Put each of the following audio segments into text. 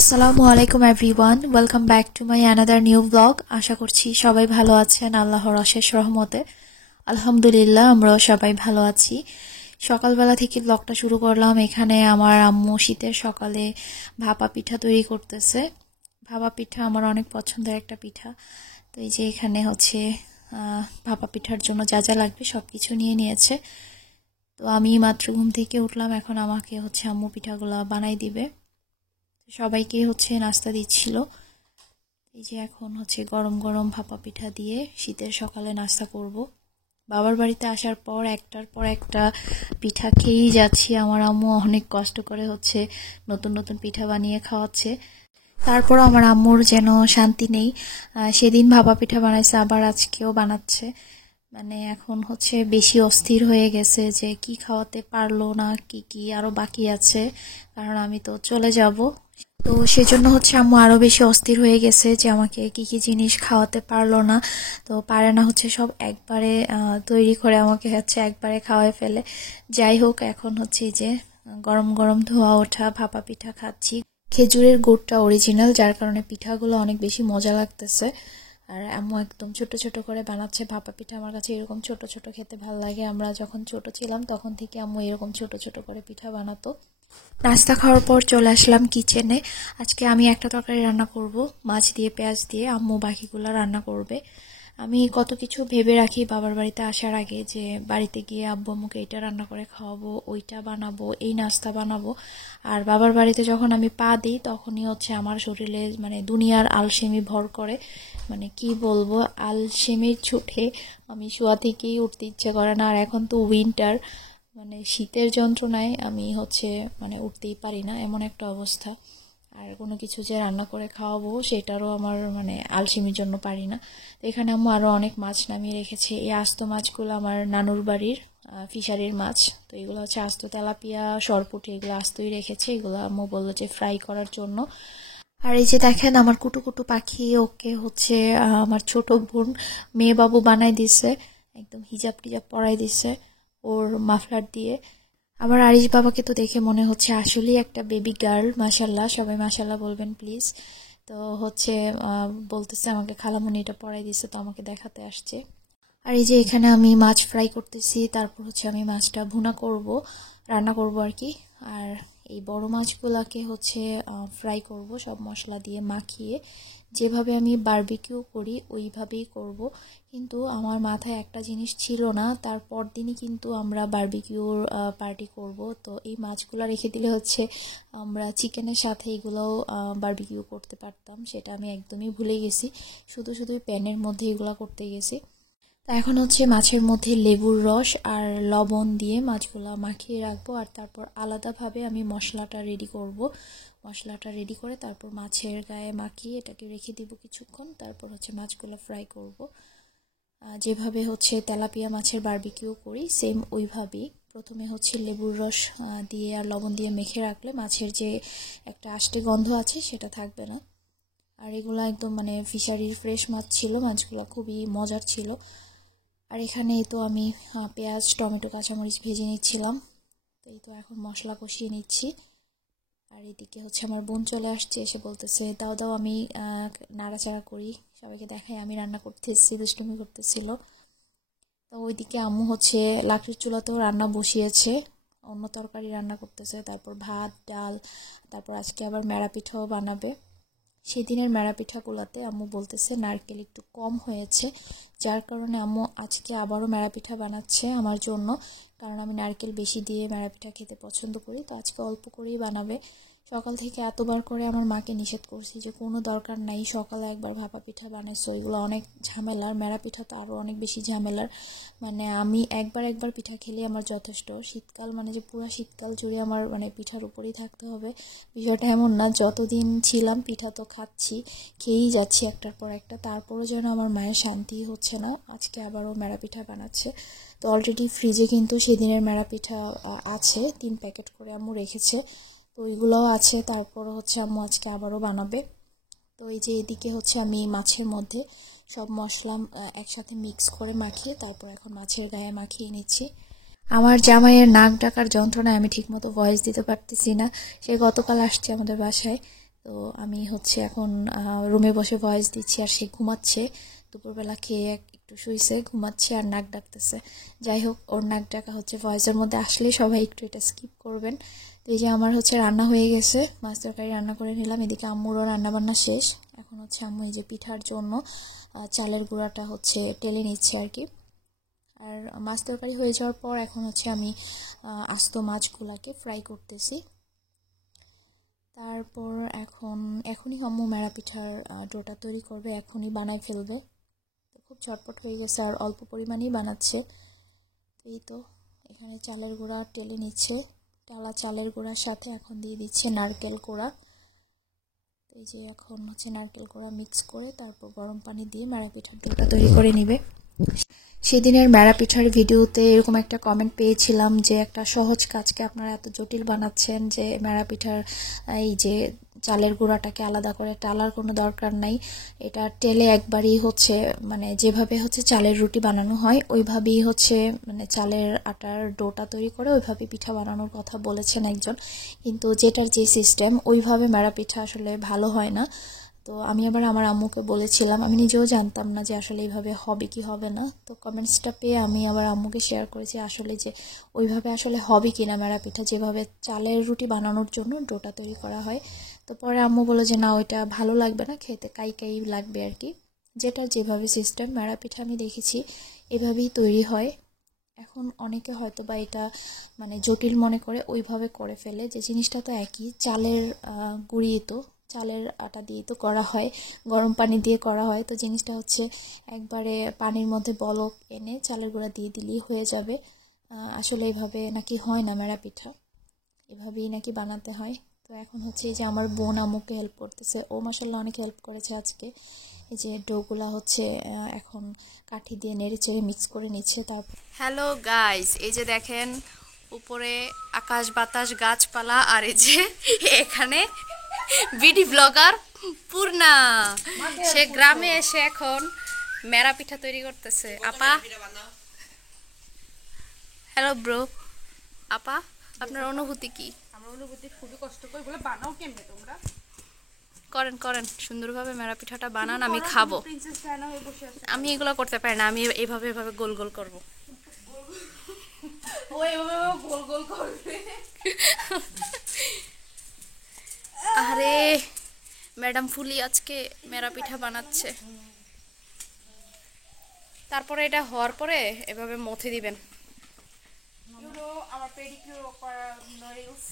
আসসালামু আলাইকুম everyone, welcome back to my another new blog. আশা করছি সবাই ভালো আছেন আল্লাহর অশেষ রহমতে। আলহামদুলিল্লাহ, আমরাও সবাই ভালো আছি। সকালবেলা থেকে ব্লগটা শুরু করলাম। এখানে আমার আম্মু শীতের সকালে ভাপা পিঠা তৈরি করতেছে। ভাপা পিঠা আমার অনেক পছন্দের একটা পিঠা। তো এই যে এখানে হচ্ছে ভাপা পিঠার জন্য যা যা লাগবে সব কিছু নিয়ে নিয়েছে। তো আমি মাত্র ঘুম থেকে উঠলাম, এখন আমাকে হচ্ছে আম্মু পিঠাগুলো বানাই দিবে। সবাইকে হচ্ছে নাস্তা দিচ্ছিল। এই যে এখন হচ্ছে গরম গরম ভাপা পিঠা দিয়ে শীতের সকালে নাস্তা করব। বাবার বাড়িতে আসার পর একটার পর একটা পিঠা খেয়েই যাচ্ছি। আমার আম্মু অনেক কষ্ট করে হচ্ছে নতুন নতুন পিঠা বানিয়ে খাওয়াচ্ছে। তারপর আমার আম্মুর যেন শান্তি নেই। সেদিন ভাপা পিঠা বানাইছে, আবার আজকেও বানাচ্ছে। মানে এখন হচ্ছে বেশি অস্থির হয়ে গেছে যে কি খাওয়াতে পারলো না, কি কি আরো বাকি আছে, কারণ আমি তো চলে যাব। তো সেজন্য হচ্ছে আম্মু আরো বেশি অস্থির হয়ে গেছে যে আমাকে কি কি জিনিস খাওয়াতে পারলো না। তো পারে না হচ্ছে সব একবারে তৈরি করে আমাকে হচ্ছে একবারে খাওয়াই ফেলে। যাই হোক, এখন হচ্ছে এই যে গরম গরম ধোয়া ওঠা ভাপা পিঠা খাচ্ছি। খেজুরের গুড়টা অরিজিনাল, যার কারণে পিঠাগুলো অনেক বেশি মজা লাগতেছে। আর আম্মু একদম ছোট ছোট করে বানাচ্ছে ভাপা পিঠা। আমার কাছে এরকম ছোট ছোট খেতে ভালো লাগে। আমরা যখন ছোট ছিলাম তখন থেকে আম্মু এরকম ছোট ছোট করে পিঠা বানাতো। নাস্তা খাওয়ার পর চলে আসলাম কিচেনে। আজকে আমি একটা তরকারি রান্না করব, মাছ দিয়ে পেঁয়াজ দিয়ে। আম্মু বাকিগুলো রান্না করবে। আমি কত কিছু ভেবে রাখি বাবার বাড়িতে আসার আগে, যে বাড়িতে গিয়ে আব্বু আম্মুকে এটা রান্না করে খাওয়াবো, ওইটা বানাবো, এই নাস্তা বানাবো। আর বাবার বাড়িতে যখন আমি পা দিই তখনই হচ্ছে আমার শরীরে মানে দুনিয়ার আলসেমি ভর করে। মানে কি বলবো, আলসেমির ছুটে আমি শোয়া থেকেই উঠতে ইচ্ছে করে না। আর এখন তো উইন্টার, মানে শীতের যন্ত্রণায় আমি হচ্ছে মানে উঠতেই পারি না, এমন একটা অবস্থা। আর কোনো কিছু যে রান্না করে খাওয়াবো সেটারও আমার মানে আলসেমির জন্য পারি না। তো এখানে আম্মু আরো অনেক মাছ নামিয়ে রেখেছে। এই আস্ত মাছগুলো আমার নানুর বাড়ির ফিশারির মাছ। তো এগুলো হচ্ছে আস্ত তেলাপিয়া, সরপুঁটি, এগুলো আস্তই রেখেছে। এগুলো আম্মু বললো যে ফ্রাই করার জন্য। আর এই যে দেখেন আমার কুটু কুটু পাখি, ওকে হচ্ছে আমার ছোট বোন মেয়ে বাবু বানাই দিছে। একদম হিজাব টিজাব পরাই দিছে ওর মাফলার দিয়ে। আমার আরিশ বাবাকে তো দেখে মনে হচ্ছে আসলেই একটা বেবি গার্ল। মাশাল্লাহ, সবাই মাশাল্লাহ বলবেন প্লিজ। তো হচ্ছে বলতেছে আমাকে খালামণি এটা পরাই দিছে, তো আমাকে দেখাতে আসছে। আর এই যে এখানে আমি মাছ ফ্রাই করতেছি, তারপর হচ্ছে আমি মাছটা ভুনা করব, রান্না করব আর কি। আর এই বড় মাছগুলাকে হচ্ছে ফ্রাই করব সব মশলা দিয়ে মাখিয়ে। যেভাবে আমি বারবিকিউ করি ওইভাবেই করব। কিন্তু আমার মাথায় একটা জিনিস ছিল না, তারপর দিনই কিন্তু আমরা বারবিকিউর পার্টি করব। তো এই মাছগুলো রেখে দিলে হচ্ছে আমরা চিকেনের সাথে এগুলোও বারবিকিউ করতে পারতাম, সেটা আমি একদমই ভুলে গেছি। শুধু শুধু প্যানের মধ্যে এগুলো করতে গেছি। তো এখন হচ্ছে মাছের মধ্যে লেবুর রস আর লবণ দিয়ে মাছগুলো মাখিয়ে রাখবো। আর তারপর আলাদাভাবে আমি মশলাটা রেডি করব। মশলাটা রেডি করে তারপর মাছের গায়ে মাখিয়ে এটাকে রেখে দিব কিছুক্ষণ। তারপর হচ্ছে মাছগুলো ফ্রাই করব। যেভাবে হচ্ছে তেলাপিয়া মাছের বারবিকিউ করি সেম ওইভাবেই। প্রথমে হচ্ছে লেবুর রস দিয়ে আর লবণ দিয়ে মেখে রাখলে মাছের যে একটা আষ্টে গন্ধ আছে সেটা থাকবে না। আর এগুলো একদম মানে ফিশারির ফ্রেশ মাছ ছিল, মাছগুলো খুবই মজার ছিল। আর এখানে তো আমি পেঁয়াজ টমেটো কাঁচামরিচ ভেজে নিচ্ছিলাম। তো এই তো এখন মশলা কষিয়ে নিচ্ছি। আর এদিকে হচ্ছে আমার বোন চলে আসছে, এসে বলতেছে দাও দাও আমি নাড়াচাড়া করি, সবাইকে দেখাই আমি রান্না করতেছি, দুষ্টুমি করতেছিল। তো ওইদিকে আম্মু হচ্ছে লাকড়ির চুলাতেও রান্না বসিয়েছে, অন্য তরকারি রান্না করতেছে, তারপর ভাত ডাল, তারপর আজকে আবার মেরা পিঠাও বানাবে। সেদিনের মেরা পিঠাগুলোতে আম্মু বলতেছে নারকেল একটু কম হয়েছে, যার কারণে আম্মু আজকে আবারও মেরা পিঠা বানাচ্ছে আমার জন্য। কারণ আমি নারকেল বেশি দিয়ে মেরা পিঠা খেতে পছন্দ করি, তো আজকে অল্প করেই বানাবে। সকাল থেকে এতবার করে আমার মাকে নিষেধ করছি যে কোনো দরকার নাই, সকালে একবার ভাপা পিঠা বানাইছো, এগুলো অনেক ঝামেলার, মেরা পিঠা তো আরও অনেক বেশি ঝামেলার। মানে আমি একবার একবার পিঠা খেলে আমার যথেষ্ট। শীতকাল মানে যে পুরো শীতকাল জুড়ে আমার মানে পিঠার উপরেই থাকতে হবে বিষয়টা এমন না। যতদিন ছিলাম পিঠা তো খাচ্ছি, খেয়েই যাচ্ছি একটার পর একটা, তারপরও যেন আমার মায়ের শান্তি হচ্ছে না। আজকে আবারও মেরা পিঠা বানাচ্ছে। তো অলরেডি ফ্রিজে কিন্তু সেদিনের মেরা পিঠা আছে, 3 প্যাকেট করে আম্মু রেখেছে, তো ওইগুলোও আছে। তারপরও হচ্ছে আম্মু আজকে আবারও বানাবে। তো এই যে এদিকে হচ্ছে আমি মাছের মধ্যে সব মশলা একসাথে মিক্স করে মাখিয়ে তারপর এখন মাছের গায়ে মাখিয়ে নিচ্ছি। আমার জামাইয়ের নাক ডাকার যন্ত্রণায় আমি ঠিকমতো ভয়েস দিতে পারতেছি না। সে গতকাল আসছে আমাদের বাসায়, তো তো আমি হচ্ছে এখন রুমে বসে ভয়েস দিচ্ছি আর সে ঘুমাচ্ছে। দুপুরবেলা খেয়ে একটু শুয়েছে, ঘুমাচ্ছে আর নাক ডাকতেছে। যাই হোক, ওর নাক ডাকা হচ্ছে ভয়েসের মধ্যে আসলে সবাই একটু এটা স্কিপ করবেন। তো এই যে আমার হচ্ছে রান্না হয়ে গেছে, মাছ তরকারি রান্না করে নিলাম। এদিকে আম্মুরও রান্নাবান্না শেষ। এখন হচ্ছে আম্মু এই যে পিঠার জন্য চালের গুঁড়াটা হচ্ছে টেলে নিচ্ছে আর কি। আর মাছ তরকারি হয়ে যাওয়ার পর এখন হচ্ছে আমি আস্ত মাছগুলাকে ফ্রাই করতেছি। তারপর এখনই আম্মু মেরা পিঠার ডোটা তৈরি করবে, এখনই বানাই ফেলবে। তো খুব ঝটপট হয়ে গেছে আর অল্প পরিমাণেই বানাচ্ছে। এই তো এখানে চালের গুঁড়া টেলে নিচ্ছে, টালা চালের গুঁড়ার সাথে এখন দিয়ে দিচ্ছে নারকেল কোড়া। এই যে এখন হচ্ছে নারকেল কোড়া মিক্স করে তারপর গরম পানি দিয়ে মেরা পিঠার ডোটা তৈরি করে নিবে। সেদিনের মেরা পিঠার ভিডিওতে এরকম একটা কমেন্ট পেয়েছিলাম যে একটা সহজ কাজকে আপনারা এত জটিল বানাচ্ছেন, যে মেরা পিঠার এই যে চালের গুঁড়াটাকে আলাদা করে টালার কোনো দরকার নাই, এটা টেলে একবারই হচ্ছে মানে যেভাবে হচ্ছে চালের রুটি বানানো হয় ওইভাবেই হচ্ছে মানে চালের আটার ডোটা তৈরি করে ওইভাবে পিঠা বানানোর কথা বলেছেন একজন। কিন্তু যেটার যে সিস্টেম ওইভাবে মেরা পিঠা আসলে ভালো হয় না। তো আমি আবার আমার আম্মুকে বলেছিলাম, আমি নিজেও জানতাম না যে আসলে এইভাবে হবে কি হবে না। তো কমেন্টসটা পেয়ে আমি আবার আম্মুকে শেয়ার করেছি আসলে যে ওইভাবে আসলে হবে কি না মেরা পিঠা, যেভাবে চালের রুটি বানানোর জন্য ডোটা তৈরি করা হয়। তো পরে আম্মু বলে যে না, ওইটা ভালো লাগবে না, খেতে কাই কাই লাগবে আর কি। যেটা যেভাবে সিস্টেম মেরা পিঠা আমি দেখেছি এভাবেই তৈরি হয়। এখন অনেকে হয়তো বা এটা মানে জটিল মনে করে ওইভাবে করে ফেলে, যে জিনিসটা তো একই, চালের গুঁড়ি তো চালের আটা দিয়ে তো করা হয়, গরম পানি দিয়ে করা হয়। তো জিনিসটা হচ্ছে একবারে পানির মধ্যে বলক এনে চালের গুঁড়া দিয়ে দিলেই হয়ে যাবে। আসলে এইভাবে নাকি হয় না মেরা পিঠা, এভাবেই নাকি বানাতে হয়। তো এখন হচ্ছে এই যে আমার বোন আম্মুকে হেল্প করতেছে, ও মাশাআল্লাহ অনেক হেল্প করেছে আজকে। এই যে ডোগুলা হচ্ছে এখন কাঠি দিয়ে নেড়ে চেড়ে মিক্স করে নিচ্ছে। তারপর হ্যালো গাইস, এই যে দেখেন উপরে আকাশ বাতাস গাছপালা, আর এই যে এখানে বিডি ব্লগার পূর্ণা, সে গ্রামে এসে এখন মেরা পিঠা তৈরি করতেছে। আপা হ্যালো ব্রো, আপা আপনার অনুভূতি কি? আমার অনুভূতি খুবই কষ্টকর, বলে বানাও কেমনে তোমরা? করেন করেন সুন্দরভাবে মেরা পিঠাটা বানান, আমি খাবো। প্রিন্সেস ডায়না হয়ে বসে আছে। আমি এগুলো করতে পারি না, আমি এইভাবে এভাবে গোল গোল করব। ও এভাবে গোল গোল করবে। আরে ম্যাডাম ফুলি আজকে মেরা পিঠা বানাচ্ছে। তারপরে এটা হওয়ার পরে এভাবে মথে দিবেন। আমার পেডিকিউর করা নইলস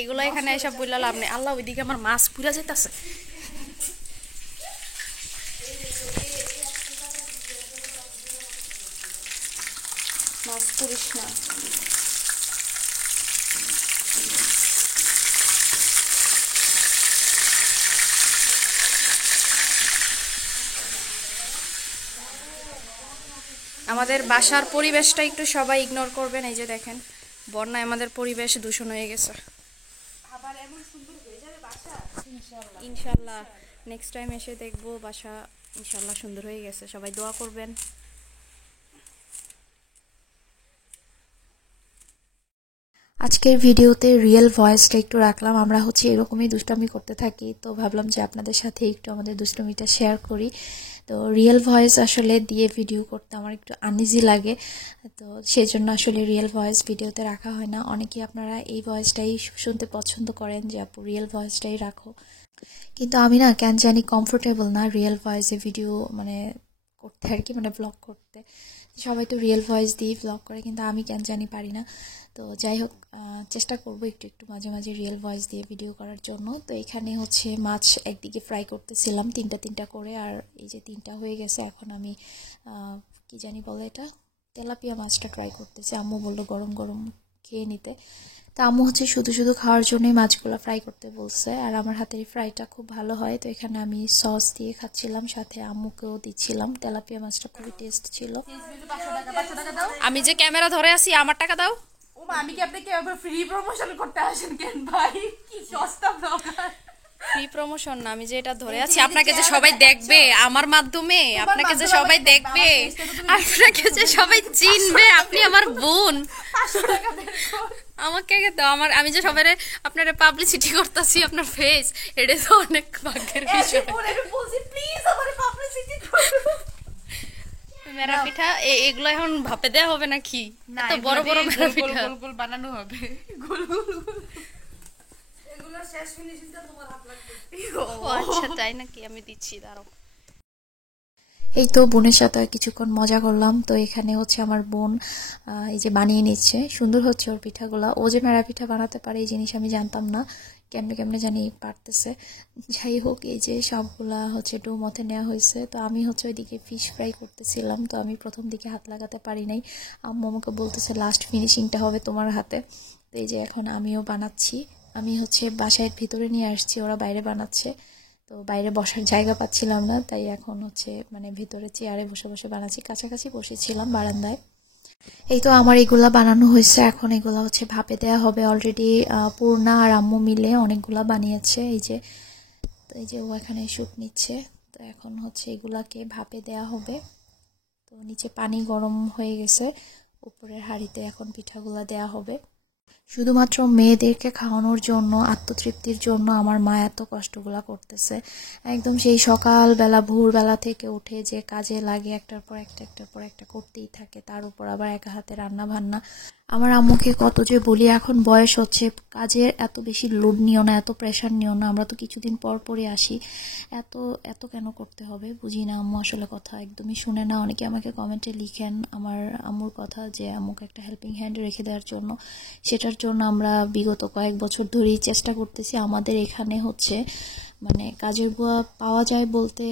এগুলো এখানে এসব বললে লাভ নেই। আল্লাহ, ওইদিকে আমার মাছ পুরা যেতেছে। মাছ পুরিস না। আমাদের বাসার পরিবেশটা একটু সবাই ইগনোর করবেন। এই যে দেখেন বন্যায় আমাদের পরিবেশ দূষণ হয়ে গেছে। আবার এমন সুন্দর হয়ে যাবে বাসা ইনশাআল্লাহ। ইনশাল্লাহ নেক্সট টাইম এসে দেখবো বাসা ইনশাল্লাহ সুন্দর হয়ে গেছে। সবাই দোয়া করবেন। আজকের ভিডিওতে রিয়েল ভয়েসটা একটু রাখলাম। আমরা হচ্ছে এরকমই দুষ্টামি করতে থাকি, তো ভাবলাম যে আপনাদের সাথে একটু আমাদের দুষ্টামিটা শেয়ার করি। তো রিয়েল ভয়েস আসলে দিয়ে ভিডিও করতে আমার একটু আনইজি লাগে, তো সেই জন্য আসলে রিয়েল ভয়েস ভিডিওতে রাখা হয় না। অনেকেই আপনারা এই ভয়েসটাই শুনতে পছন্দ করেন যে আপু রিয়েল ভয়েসটাই রাখো, কিন্তু আমি না কেন জানি কমফোর্টেবল না রিয়েল ভয়েসে ভিডিও মানে করতে আর কি, মানে ব্লগ করতে। সবাই তো রিয়েল ভয়েস দিয়ে ব্লগ করে, কিন্তু আমি কেন জানি পারি না। তো যাই হোক, চেষ্টা করবো একটু একটু মাঝে মাঝে রিয়েল ভয়েস দিয়ে ভিডিও করার জন্য। তো এখানে হচ্ছে মাছ একদিকে ফ্রাই করতেছিলাম তিনটা করে, আর এই যে তিনটা হয়ে গেছে। এখন আমি কি জানি বলে এটা, তেলাপিয়া মাছটা ট্রাই করতেছি। আম্মু বললো গরম গরম খেয়ে নিতে। তা আম্মু হচ্ছে শুধু শুধু খাওয়ার জন্যই মাছগুলো ফ্রাই করতে বলছে, আর আমার হাতের ফ্রাইটা খুব ভালো হয়। তো এখানে আমি সস দিয়ে খাচ্ছিলাম, সাথে আম্মুকেও দিচ্ছিলাম। তেলাপিয়া মাছটা খুবই টেস্ট ছিল। 500 টাকা দাও। আমি যে ক্যামেরা ধরে আছি, আমার টাকা দাও। ও মা, আমি কি আপনাকে এভাবে ফ্রি প্রমোশন করতে আসেন কেন ভাই? কি সস্তা ব্লগার। ফ্রি প্রমোশন না, আমি যে এটা ধরে আছি আপনাকে যে সবাই দেখবে আমার মাধ্যমে, আপনাকে যে সবাই দেখবে, আপনাকে যে সবাই চিনবে, আপনি আমার বোন। আমাকে দাও, আমি যে সবাই আপনার পাবলিসিটি করতেছি আপনার ফেস, এটা তো অনেক ভাগ্যের বিষয়। মেরা পিঠা এগুলো এখন ভাপে দেওয়া হবে নাকি? এত বড় বড় মেরা পিঠা গোল গোল বানানো হবে, গোল গোল এগুলো শেষ ফিনিশিংটা তোমার হাত লাগবে। ও আচ্ছা তাই নাকি, আমি দিচ্ছি, দাঁড়াও। এই তো বোনের সাথে কিছুক্ষণ মজা করলাম। তো এখানে হচ্ছে আমার বোন এই যে বানিয়ে নিচ্ছে, সুন্দর হচ্ছে ওর পিঠাগুলা। ও যে মেরা পিঠা বানাতে পারে এই জিনিস আমি জানতাম না, কেমনে কেমনে জানি পারতেছে। যাই হোক, এই যে সবগুলা হচ্ছে ডো মতে নেওয়া হয়েছে। তো আমি হচ্ছে ওইদিকে ফিশ ফ্রাই করতেছিলাম, তো আমি প্রথম দিকে হাত লাগাতে পারি নাই। আম্মু আমাকে বলতেছে লাস্ট ফিনিশিংটা হবে তোমার হাতে। তো এই যে এখন আমিও বানাচ্ছি। আমি হচ্ছে বাসায় ভিতরে নিয়ে আসছি, ওরা বাইরে বানাচ্ছে। তো বাইরে বসার জায়গা পাচ্ছিলাম না, তাই এখন হচ্ছে মানে ভিতরে চেয়ারে বসে বসে বানাচ্ছি। কাছাকাছি বসেছিলাম বারান্দায়। এই তো আমার এগুলা বানানো হয়েছে, এখন এগুলা হচ্ছে ভাপে দেওয়া হবে। অলরেডি পূর্ণা আর আম্মু মিলে অনেকগুলা বানিয়েছে। এই যে ও এখানে শুট নিচ্ছে। তো এখন হচ্ছে এগুলাকে ভাপে দেওয়া হবে। তো নিচে পানি গরম হয়ে গেছে, উপরের হাঁড়িতে এখন পিঠাগুলা দেওয়া হবে। শুধুমাত্র মেয়েদেরকে খাওয়ানোর জন্য, আত্মতৃপ্তির জন্য আমার মা এত কষ্টগুলা করতেছে। একদম সেই সকালবেলা ভোরবেলা থেকে উঠে যে কাজে লাগে, একটার পর একটা করতেই থাকে। তার উপর আবার একা হাতে রান্না বান্না। আমার আম্মুকে কত যে বলি, এখন বয়স হচ্ছে, কাজের এত বেশি লোড নিও না, এত প্রেশার নিও না। আমরা তো কিছুদিন পর পরই আসি, এত এত কেন করতে হবে বুঝি না। আম্মু আসলে কথা একদমই শুনে না। অনেকে আমাকে কমেন্টে লিখেন আমার আম্মুর কথা, যে আম্মুকে একটা হেল্পিং হ্যান্ড রেখে দেওয়ার জন্য। সেটার জন্য আমরা বিগত কয়েক বছর ধরেই চেষ্টা করতেছি। আমাদের এখানে হচ্ছে মানে কাজের বুয়া পাওয়া যায় বলতে,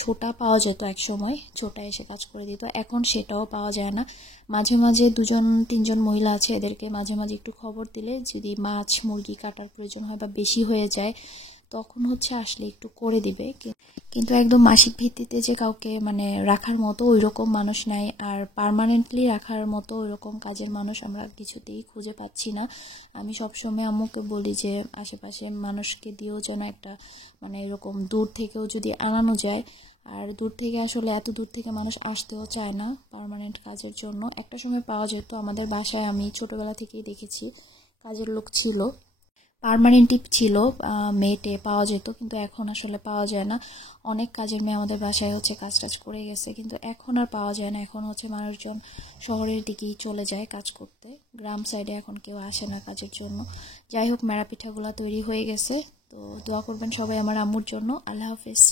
ছোটা পাওয়া যেত এক সময়, ছোটা এসে কাজ করে দিত। এখন সেটাও পাওয়া যায় না। মাঝে মাঝে 2-3 জন মহিলা আছে, এদেরকে মাঝে মাঝে একটু খবর দিলে যদি মাছ মুরগি কাটার প্রয়োজন হয় বা বেশি হয়ে যায়, তখন হচ্ছে আসলে একটু করে দিবে। কিন্তু একদম মাসিক ভিত্তিতে যে কাউকে মানে রাখার মতো ওই রকম মানুষ নাই, আর পার্মানেন্টলি রাখার মতো ওই রকম কাজের মানুষ আমরা কিছুতেই খুঁজে পাচ্ছি না। আমি সবসময় আম্মুকে বলি যে আশেপাশে মানুষকে দিয়েও যেন একটা মানে এরকম দূর থেকেও যদি আনানো যায়। আর দূর থেকে আসলে এত দূর থেকে মানুষ আসতেও চায় না পার্মানেন্ট কাজের জন্য। একটা সময় পাওয়া যেত, আমাদের বাসায় আমি ছোটবেলা থেকেই দেখেছি কাজের লোক ছিল, পার্মানেন্টই ছিল, মেয়েটে পাওয়া যেত। কিন্তু এখন আসলে পাওয়া যায় না। অনেক কাজের মেয়ে আমাদের বাসায় হচ্ছে কাজ টাজ করে গেছে, কিন্তু এখন আর পাওয়া যায় না। এখন হচ্ছে মানুষজন শহরের দিকেই চলে যায় কাজ করতে, গ্রাম সাইডে এখন কেউ আসে না কাজের জন্য। যাই হোক, মেরা পিঠাগুলা তৈরি হয়ে গেছে। তো দোয়া করবেন সবাই আমার আম্মুর জন্য। আল্লাহ হাফেজ।